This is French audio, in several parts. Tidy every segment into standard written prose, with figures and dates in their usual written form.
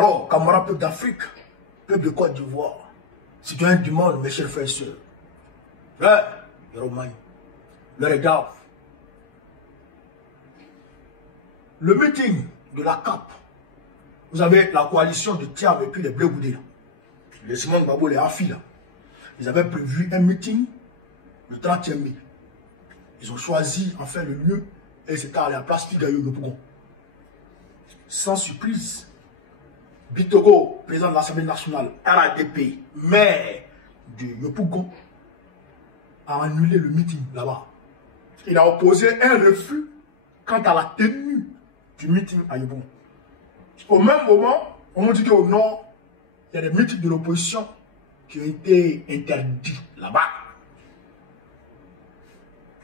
Alors, camarades peuple d'Afrique, peuple de Côte d'Ivoire, citoyens du monde, mes chers frères et sœurs, frères, les Romains, le regard. Le meeting de la CAP, vous avez la coalition de Thiam et puis les Blé-Boudé, les Simon Gbagbo, les Afi, là. Ils avaient prévu un meeting le 30e mai. Ils ont choisi enfin le lieu et c'était à la place Figayo de Pougon. Sans surprise, Bitogo, président de l'Assemblée nationale, RADP, maire de Yopougon, a annulé le meeting là-bas. Il a opposé un refus quant à la tenue du meeting à Yopougon. Au même moment, on nous dit qu'au nord, il y a des meetings de l'opposition qui ont été interdits là-bas.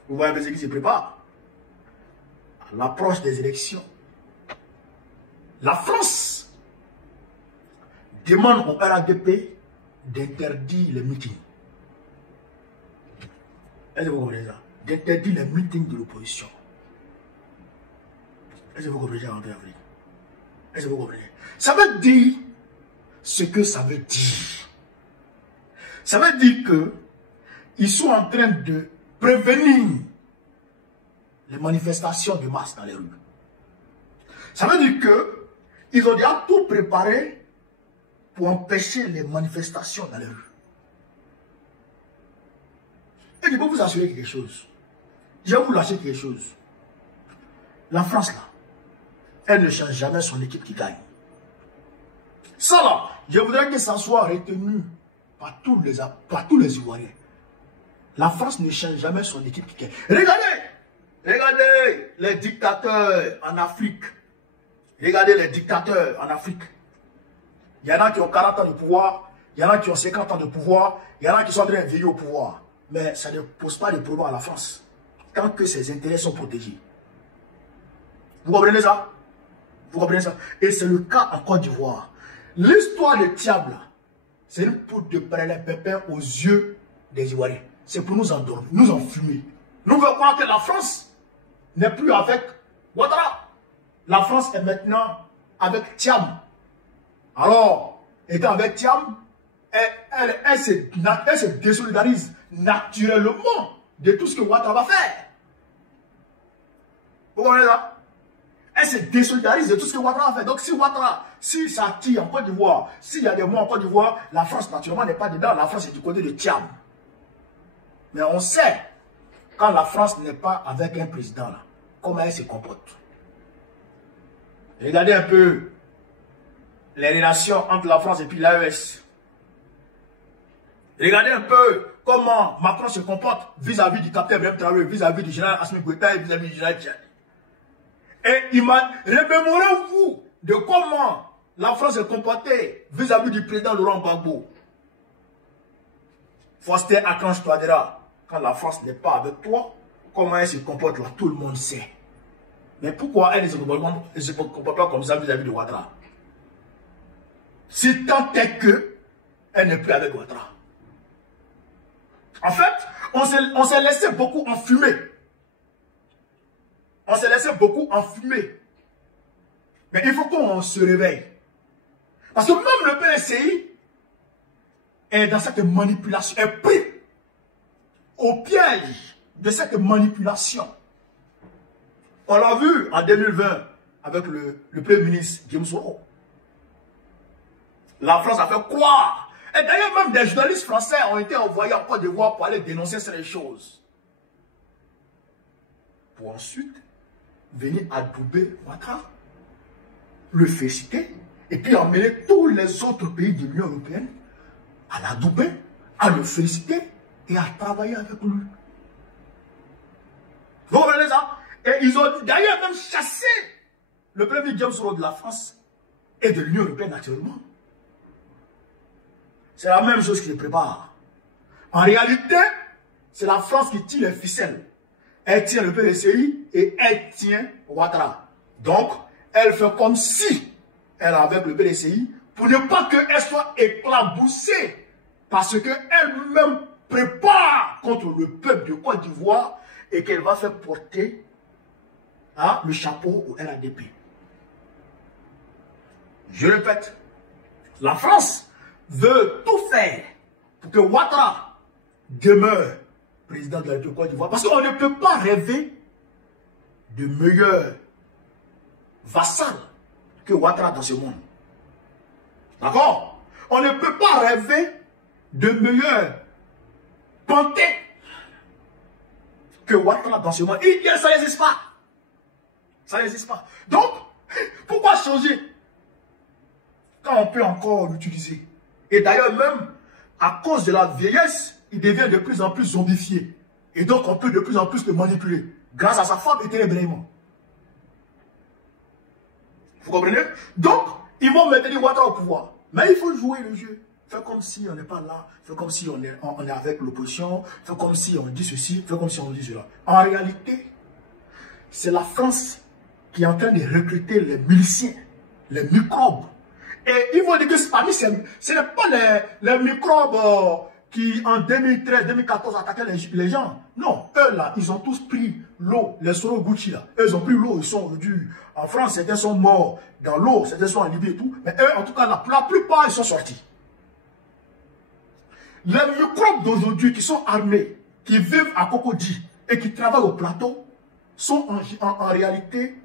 Vous voyez ce qui se prépare. À l'approche des élections, la France demande au RADP d'interdire les meetings. Est-ce que vous comprenez ça? D'interdire les meetings de l'opposition. Est-ce que vous comprenez ça en Afrique? Est-ce que vous comprenez? Ça veut dire ce que ça veut dire. Ça veut dire que ils sont en train de prévenir les manifestations de masse dans les rues. Ça veut dire que ils ont déjà tout préparé pour empêcher les manifestations dans les rues. Et je peux vous assurer quelque chose. Je vais vous lâcher quelque chose. La France, là, elle ne change jamais son équipe qui gagne. Ça, là, je voudrais que ça soit retenu par tous les Ivoiriens. La France ne change jamais son équipe qui gagne. Regardez les dictateurs en Afrique. Regardez les dictateurs en Afrique. Il y en a qui ont 40 ans de pouvoir, il y en a qui ont 50 ans de pouvoir, il y en a qui sont en train de vieillir au pouvoir. Mais ça ne pose pas de problème à la France, tant que ses intérêts sont protégés. Vous comprenez ça? Vous comprenez ça? Et c'est le cas en Côte d'Ivoire. L'histoire de Thiam, c'est pour te prendre les pépins aux yeux des Ivoiriens. C'est pour nous endormir, nous enfumer. Nous voulons croire que la France n'est plus avec Ouattara. La France est maintenant avec Thiam. Alors, étant avec Thiam, elle se désolidarise naturellement de tout ce que Ouattara va faire. Vous comprenez ça? Elle se désolidarise de tout ce que Ouattara va faire. Donc si Ouattara, si ça tire en Côte d'Ivoire, s'il y a des mots en Côte d'Ivoire, la France naturellement n'est pas dedans. La France est du côté de Thiam. Mais on sait, quand la France n'est pas avec un président, là, comment elle se comporte. Regardez un peu les relations entre la France et puis l'AES. Regardez un peu comment Macron se comporte vis-à-vis du capitaine Ibrahim Traoré, vis-à-vis du général Assimi Goïta et vis-à-vis du général Tchad. Et remémorez-vous de comment la France se comportait vis-à-vis du président Laurent Gbagbo. Faustin Archange Touadéra, quand la France n'est pas avec toi, comment elle se comporte là, tout le monde sait. Mais pourquoi elle ne se comporte pas comme ça vis-à-vis de Ouattara? Si tant est que elle n'est plus avec Ouattara. En fait, on s'est laissé beaucoup enfumer. On s'est laissé beaucoup enfumer. Mais il faut qu'on se réveille. Parce que même le PSI est dans cette manipulation, est pris au piège de cette manipulation. On l'a vu en 2020 avec le Premier ministre James Soro. La France a fait croire. Et d'ailleurs, même des journalistes français ont été envoyés en Côte d'Ivoire pour aller dénoncer ces choses. Pour ensuite venir adouber Ouattara, le féliciter, et puis emmener tous les autres pays de l'Union européenne à l'adouber, à le féliciter et à travailler avec lui. Vous comprenez ça? Et ils ont d'ailleurs même chassé le premier James Soro de la France et de l'Union européenne naturellement. C'est la même chose qui se prépare. En réalité, c'est la France qui tire les ficelles. Elle tient le PDCI et elle tient Ouattara. Donc, elle fait comme si elle est avec le PDCI pour ne pas qu'elle soit éclaboussée. Parce qu'elle-même prépare contre le peuple de Côte d'Ivoire et qu'elle va faire porter le chapeau au RADP. Je répète, La France veut tout faire pour que Ouattara demeure président de la République de Côte d'Ivoire. Parce qu'on ne peut pas rêver de meilleur vassal que Ouattara dans ce monde. D'accord? On ne peut pas rêver de meilleur panté que Ouattara dans ce monde. Ça n'existe pas. Ça n'existe pas. Donc, pourquoi changer quand on peut encore l'utiliser? Et d'ailleurs, même à cause de la vieillesse, il devient de plus en plus zombifié. Et donc, on peut de plus en plus le manipuler. Grâce à sa femme et ténébralement. Vous comprenez? Donc, ils vont maintenir Ouattara au pouvoir. Mais il faut jouer le jeu. Faire comme si on n'est pas là. Faire comme si on est avec l'opposition. Faire comme si on dit ceci. Faire comme si on dit cela. En réalité, c'est la France qui est en train de recruter les miliciens, les microbes. Et ils vont dire que parmi ce n'est pas les microbes qui en 2013-2014 attaquaient les gens. Non, eux là, ils ont tous pris l'eau, les Soroguchi là. Eux, ils ont pris l'eau, ils sont aujourd'hui en France, certains sont morts dans l'eau, certains sont en Libye et tout. Mais eux, en tout cas, la plupart, ils sont sortis. Les microbes d'aujourd'hui qui sont armés, qui vivent à Cocody et qui travaillent au plateau, sont en réalité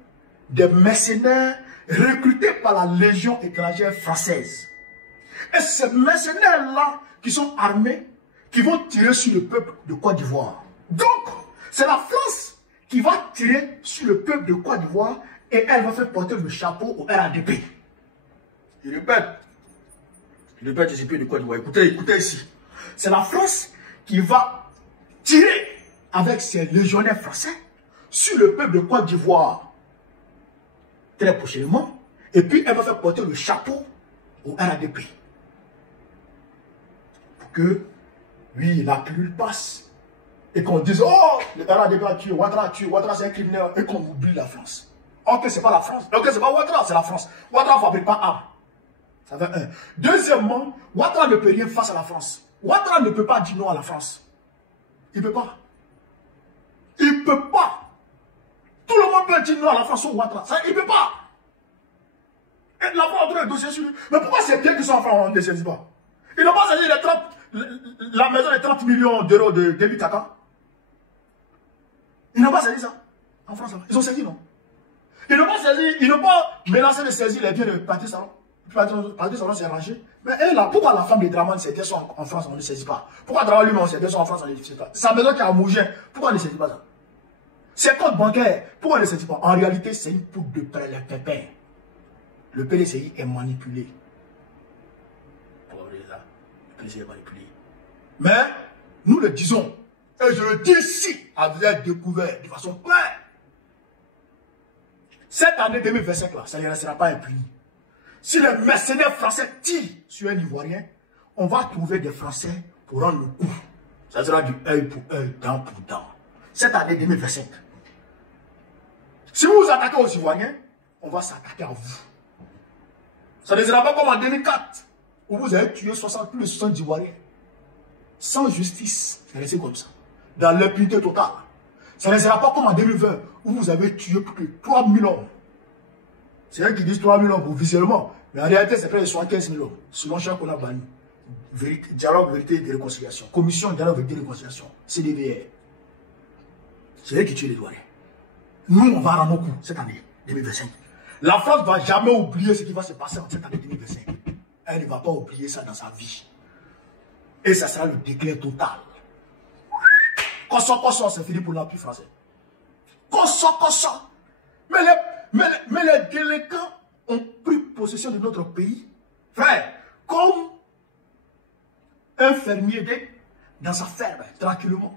des mercenaires recrutés par la Légion étrangère française. Et ces mercenaires-là, qui sont armés, qui vont tirer sur le peuple de Côte d'Ivoire. Donc, c'est la France qui va tirer sur le peuple de Côte d'Ivoire et elle va faire porter le chapeau au RADP. Je répète ici de Côte d'Ivoire. Écoutez ici. C'est la France qui va tirer avec ses légionnaires français sur le peuple de Côte d'Ivoire très prochainement. Et puis, elle va faire porter le chapeau au RADP. Pour que, oui, la pilule passe. Et qu'on dise, oh, le RADP a tué, Ouattara c'est un criminel. Et qu'on oublie la France. Ok, c'est pas la France. Ok, c'est pas Ouattara, c'est la France. Ouattara ne fabrique pas armes. Ça fait un. Deuxièmement, Ouattara ne peut rien face à la France. Ouattara ne peut pas dire non à la France. Il ne peut pas. Il ne peut pas. Tout le monde peut dire non à la France sur Ouattara. Ça, il ne peut pas. Et la France a trouvé un dossier sur lui. Mais pourquoi c'est bien qu'ils sont en France, on ne saisit pas? Ils n'ont pas saisi la maison de 30 millions d'euros de David Kaka. Ils n'ont pas saisi ça. En France, ils ont saisi, non? Ils n'ont pas saisi, ils n'ont pas menacé de saisir les biens de Patrice Talon. Patrice Talon s'est arrangé. Mais elle, là, pourquoi la femme de Draman, c'était en France, on ne saisit pas? Pourquoi Draman lui-même, c'était en France, on ne saisit pas? Sa maison qui est à Mougin, pourquoi on ne saisit pas ça? Ses comptes bancaires, pourquoi on ne saisit pas? En réalité, c'est une poudre de pépin. Le PDCI est manipulé. Le PDCI est manipulé. Mais, nous le disons, et je le dis ici, à vous être découvert de façon claire. Cette année 2025 là, ça ne restera pas impuni. Si les mercenaires français tirent sur un Ivoirien, on va trouver des Français pour rendre le coup. Ça sera du œil pour œil, dent pour dent. Cette année 2025. Si vous vous attaquez aux Ivoiriens, on va s'attaquer à vous. Ça ne sera pas comme en 2004, où vous avez tué plus de 60 Ivoiriens. Sans justice, c'est resté comme ça. Dans l'impunité totale. Ça ne sera pas comme en 2020, où vous avez tué plus de 3000 hommes. C'est eux qui disent 3000 hommes visuellement. Mais en réalité, c'est près de 75 000 hommes. Selon chaque qu'on a banni. Dialogue, vérité et réconciliation. Commission, dialogue, vérité et réconciliation. CDVR. C'est eux qui tuent les Ivoiriens. Nous, on va rendre coup cette année 2025. La France ne va jamais oublier ce qui va se passer en cette année 2025. Elle ne va pas oublier ça dans sa vie. Et ça sera le déclin total. Kosso, c'est fini pour l'Empire français. Kosso. Mais les délinquants ont pris possession de notre pays. Frère, comme un fermier dans sa ferme, tranquillement.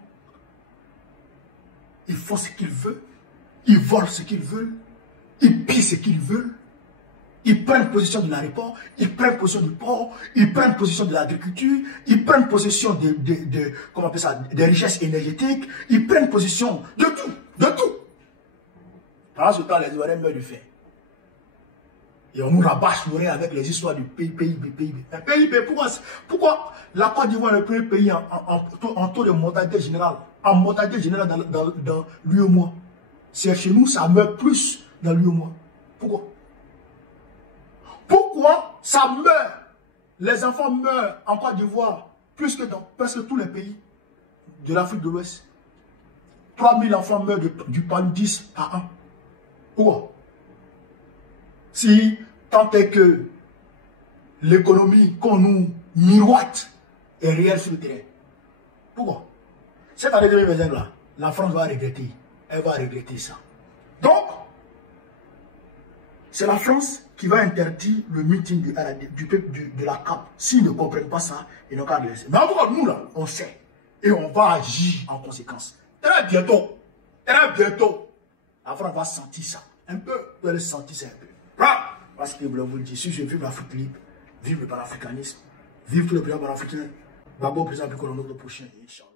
Ils font ce qu'ils veulent. Ils volent ce qu'ils veulent. Ils pillent ce qu'ils veulent. Ils prennent possession de l'aéroport, ils prennent possession du port, ils prennent possession de l'agriculture, ils prennent possession comment on appelle ça, des richesses énergétiques, ils prennent possession de tout, de tout. Pendant ce temps, les Ivoiriens meurent de faim. Et on nous rabâche l'oreille avec les histoires du PIB. Pourquoi la Côte d'Ivoire est le premier pays en taux de mortalité générale, en mortalité générale dans l'UEMOA? C'est chez nous, ça meurt plus dans l'UEMOA. Pourquoi? Pourquoi ça meurt les enfants meurent en Côte d'Ivoire plus que dans presque tous les pays de l'Afrique de l'Ouest. 3000 enfants meurent du paludisme par an. Pourquoi? Si tant est que l'économie qu'on nous miroite est réelle sur le terrain. Pourquoi? Cette année 2025 là, la France va regretter. Elle va regretter ça. Donc, c'est la France qui va interdire le meeting du peuple de la CAP. S'ils ne comprennent pas ça, ils n'ont qu'à le laisser. Mais en tout cas, nous là, on sait. Et on va agir en conséquence. Très bientôt, la France va sentir ça. Un peu, vous allez sentir ça un peu. Parce que je voulais vous le dire, si je vive l'Afrique libre, vive le panafricanisme, vive tous les présidents panafricains, Babo, président du colonel, le prochain, Inch'Allah.